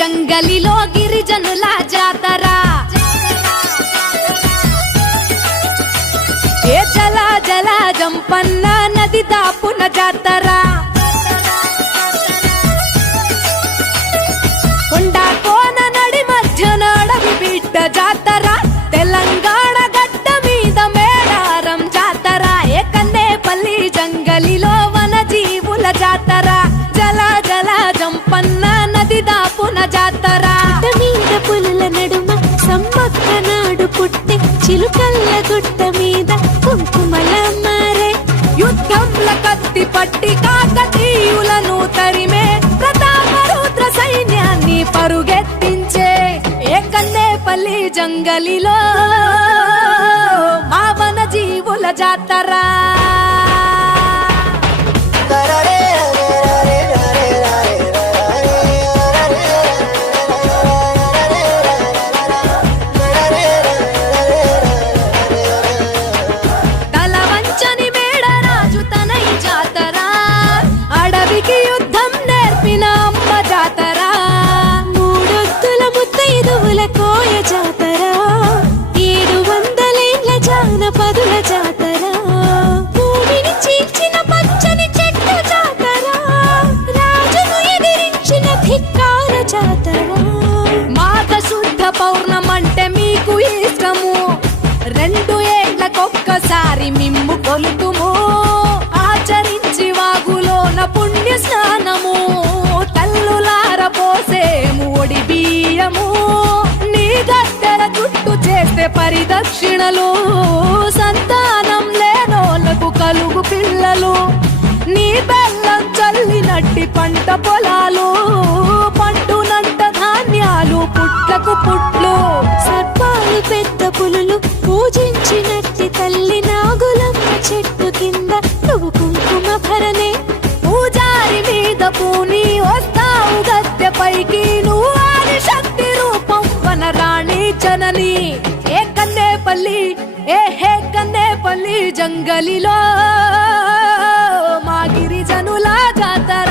జంగలిలో గిరిజనుల జాతర ఏ జల జల జంపన్న నది దాపున జాతర కొండా కోన నడి మధ్యన అడవి బిడ్డ జాతర తెలంగాణ గడ్డ మీద మేడారం జాతర ఏ కన్నేపల్లి జంగలిలో వన జీవుల జాతర జల జల జంపన్న నది దాపున జాతర మీద పులుల నడుమ సమ్మక్క నాడు పుట్టి చిలుకల్ల గుట్ట మీద కుంకుమల మారే యుద్ధంల కత్తి పట్టి కాకతీయులను తరిమే ప్రతాపరుద్ర సైన్యాన్ని పరుగెత్తించే ఏ కన్నేపల్లి జంగలిలో మా వన జీవుల జాతర తలవంచని మేడరాజు తనై జాతర అడవికి యుద్ధం నేర్పిన అమ్మ జాతర మూడొత్తుల ముత్తైదువుల కోయ జాతర 700 ఏళ్ల జానపదుల జాతర భూమిని చీల్చిన పచ్చని చెట్టు జాతర రాజును ఎదిరించిన ధిక్కార జాతర మాఘ శుద్ధ పౌర్ణమంటే మీకు ఇష్టము 2 ఏళ్లకొక్కసారి మిమ్ము కొలుతుము ఆచరించి వాగులోన పుణ్య స్నానము తల్లులార పోసేము ఒడి బియ్యము నీ గద్దెల చుట్టూ చేస్తే పరిదక్షిణలు సంతానం లేనోళ్లకు కలుగు పిల్లలు నీ బెల్లం చల్లినట్టి పంట పొలాలు పండునంట ధాన్యాలు పుట్లకు పుట్లు సర్పాలు పెద్ద పులులు పూజించినట్టి తల్లి నాగులమ్మ చెట్టు కింద నువ్వు కుంకుమ భరణే పూజారి మీద పూని వస్తావు గద్దెపైకి నువ్వు ఆది శక్తి రూపం వనరాణి జనని ఏ కన్నేపల్లి హే కన్నేపల్లి జంగలిలో మా గిరిజనుల జాతర